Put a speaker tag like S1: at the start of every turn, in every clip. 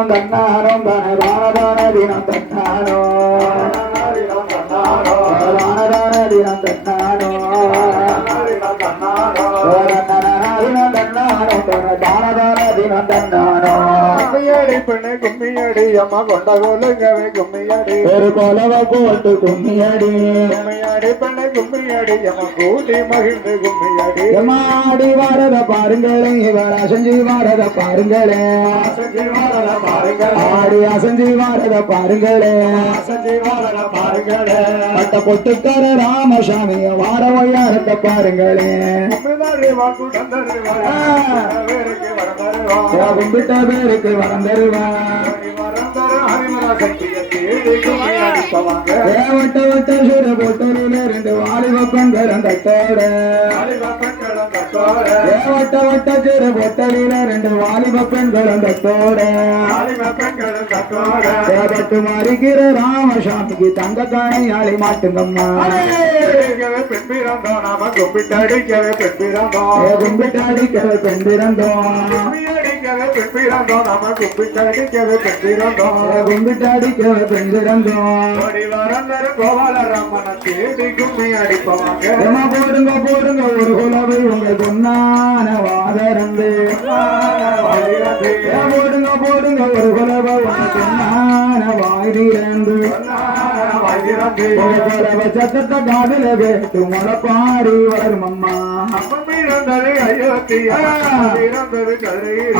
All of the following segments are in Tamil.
S1: தினம் தானதான தினம் தன்னானோ தானதான தினம் தினம் தன்னானோ தானதான தினம் தன்னானோ
S2: கும்மியடி பெண்ணு கும்மியடி. அம்மா கொண்ட கோலுங்கவே கும்மியடி.
S1: ஒரு கொலவ போட்டு கும்மியடி.
S2: கும்மியடி பெண்ணு கும்மியடி. அம்மா கூடி மகிழ்ந்து கும்மியடி.
S1: எம்மாடி வாரத பாருங்களே இவர் அசஞ்சி வாரத பாருங்களே
S2: அசஞ்சி வாழல பாருங்கள்
S1: ஆடி அசஞ்சி வாரத பாருங்களே
S2: அசஞ்சி வாழல பாருங்களே
S1: பட்ட பொட்டுக்கர ராமசாமிய வார ஒய்யாரத்தை பாருங்களே
S2: வாக்குடன்
S1: கும்பிட்ட பேருக்கு வரம் ஏ வட்ட வட்ட சுர பொட்டரில ரெண்டு வாலிப பெண்களும் தட்டோட வட்ட வட்ட சிறு பொட்டலில ரெண்டு வாலிப பெண்களும் தட்டோட
S2: பெண்களும்
S1: பட்டு மாறிக்கிற ராமசாமிக்கு தங்க காணியாளி மாட்டுங்கம்மா
S2: பெண் பிறந்தோம் நாம கும்பிட்டு பெண் பிறந்தோம்
S1: பெண் பிறந்தோம் சத்தத்தை காதுல கேட்டு முளப்பாரி வளரும் அம்மா
S2: பிறந்தது அயோத்தியா. பிறந்தது கதையில்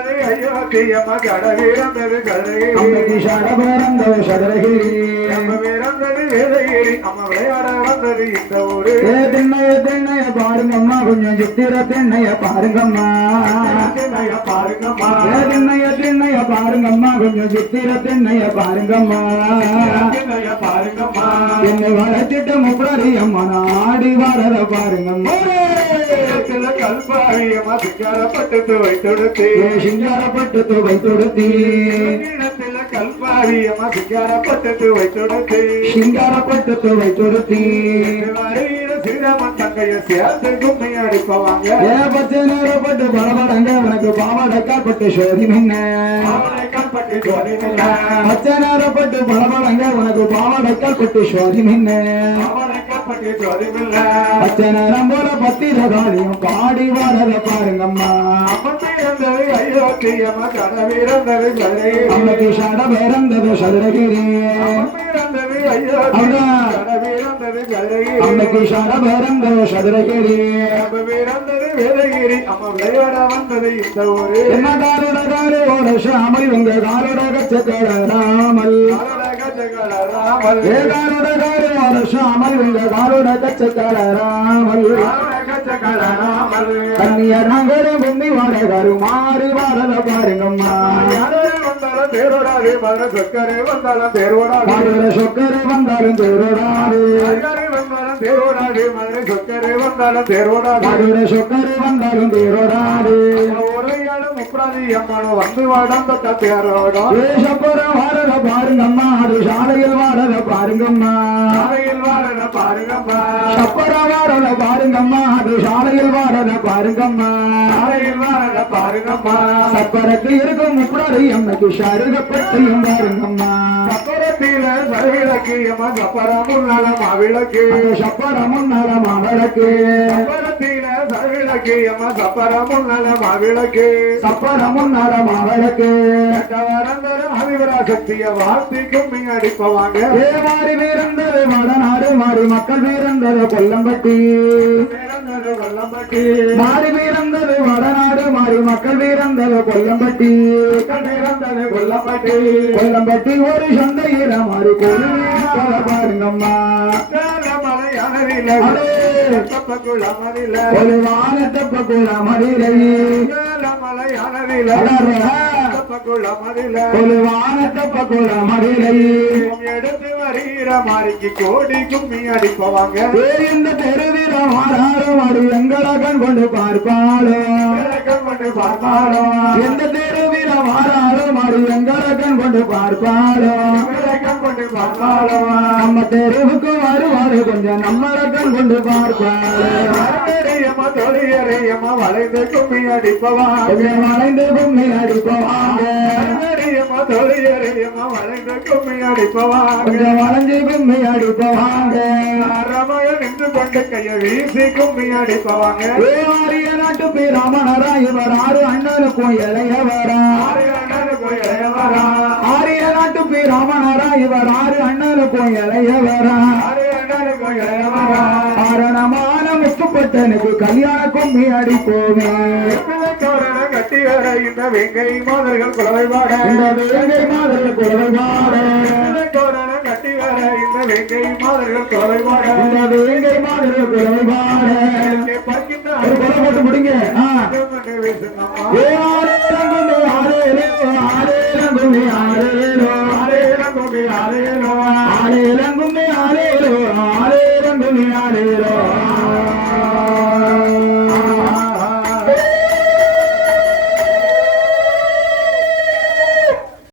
S1: சதுரகிரி
S2: பிறந்தது அயோத்தியம்மா கட பிறந்தது கதையில்
S1: அன்னைக்கு சடபரந்தவ சதுரகிரி.
S2: பிறந்தது வேதகிரி அம்மா விளையாட வந்தது இந்த ஊரு.
S1: ஏ திண்ணைய திண்ணைய பாருங்கம்மா கொஞ்சம் சித்திர திண்ணைய பாருங்கம்மா.
S2: சின்னைய பாருங்கம்மா.
S1: ஏ திண்ணைய திண்ணைய பாருங்கம்மா கொஞ்சம் சித்திர திண்ணைய பாருங்கம்மா.
S2: சின்னைய பாருங்கம்மா.
S1: என்னை வளர்த்திட்ட முப்படி அம்மா நாடி வரத பாருங்கம்மா.
S2: சில கல்பாரியம்மா சிங்காரப்பட்டு துவை தொடுத்து
S1: ஏ சிங்காரப்பட்டு தொகை தொடுத்தி
S2: இடத்துல கல்பாரியம்மா சிங்காரப்பட்டு துவை தொடுத்து
S1: சிங்காரப்பட்டு தொகை தொடுத்தி
S2: ஸ்ரீராமன் தங்கைய சேர்த்து கும்மி அடிப்பவாங்க.
S1: ஏ பச்சை நேரப்பட்டு பலபடங்க உனக்கு பாவடக்காப்பட்டு சோதி முன்ன. பச்சை நேரப்பட்டு பலபடங்க உனக்கு பாவடக்காப்பட்டு சோதி முன்ன. பச்சை நேரம் போல பத்திர காளியும் பாடி வரத பாருங்கம்மா.
S2: அம்மன் பிறந்தது அயோத்தியம்மா கட பிறந்தது கதையில்
S1: அன்னைக்கு சட பிறந்தது சதுரகிரி அன்னைக்கு சட பிறந்தது சதுரகிரி.
S2: நம்ம பிறந்தது வேதகிரி அம்மா விளையாட வந்தது இந்த ஊரு.
S1: என்ன காரோட காரு? ஒரு சாமல் உங்க காரோட கச்சக்கட ராமல்.
S2: ராமல்.
S1: ஏ காரோட காரு? ஒரு சாமல் உங்க காரோட கச்சக்கட ராமல்.
S2: ராமல்.
S1: கண்ணியர் நகர பூமி வாட கரு மாறி வாரத பாருங்கம்மா.
S2: தேரோடாது மதுரை சொக்கரே வந்தாலும் தேரோடாது.
S1: பாடுற சொக்கரை வந்தாலும் தேரோடாது.
S2: வந்தாலும் தேரோடாது மதுரை சொக்கரே வந்தாலும் தேரோடாது
S1: சொக்கரை வந்தாலும்
S2: அம்மானோ வந்து
S1: பாருங்கம்மா. அது சாலையில் வாரத பாருங்கம்மா.
S2: அறையில் வாழ பாருங்கம்மா.
S1: சப்பரம் வாரத பாருங்கம்மா அது சாலையில் வாரத பாருங்கம்மா.
S2: அறையில் வாழ பாருங்கம்மா.
S1: சப்பரத்தில் இருக்கும் முப்படி அம்மைக்கு சருகப்பட்டையும் பாருங்கம்மா.
S2: சப்பரத்தில சரவிளக்கு சப்பரத்தில வரந்தரம் அடிப்பவாங்க.
S1: ஏ மாறி வீரந்தது கொல்லம்பட்டி. மாறி வீரந்தது வடநாடு மாறி மக்கள் வீரந்தது கொல்லம்பட்டி.
S2: கொல்லம்பட்டி.
S1: கொல்லம்பட்டி ஒரு சந்தையில மாறி பாருங்கம்மா.
S2: மலையானதில்லை தப்பக்குள்ள மதில. மலையானதில்லை தப்பக்குள்ள மதில. எடுத்து வருகிற மாறிக்கு கோடி கும்மி அடிப்பவாங்க.
S1: இந்த தெருவில மாறாரோ மாறி எங்களகன் கொண்டு பார்ப்பாளோ?
S2: கொண்டு பார்ப்பாளோ?
S1: எந்த தெருவில மாறாரோ மாறி எங்களகன் கொண்டு பார்ப்பாளோ?
S2: கொண்டு பார்ப்பாளோ.
S1: நம்ம தெருவுக்கு வருவாளோ பாரு கொஞ்சம் நம்மளை கண் கொண்டு பார்ப்பாரு
S2: அரையம்மா தொழியறையம்மா வளைந்து கும்மி அடிப்பவாங்க.
S1: கொஞ்சம் வளைந்து கும்மி அடிப்பவாங்க.
S2: தொழியறையம்மா வளைந்து கும்மி அடிப்பவாங்க.
S1: கொஞ்சம் வளைஞ்சு கும்மி அடிப்பவாங்க.
S2: ரமய நின்று கொண்டு கையை வீசி கும்மி அடிப்பவாங்க.
S1: நாட்டு பி ராமனரா இவர் ஆறு அண்ணனுக்கும் இளையவரா. இளையவரா
S2: வரா
S1: காரணமான முத்துப்பட்டனுக்கு கல்யாண கும்மி
S2: வர இந்த வெங்கை மாதர்கள் குலவை பாட
S1: இந்த வேங்கை மாதிரி குலவாட
S2: தோரணம் கட்டி வர இந்த வெங்கை மாதர்கள் குலவை பாட
S1: இந்த வேங்கை மாதிரி குலவாட ஒரு குலை போட்டு முடிங்க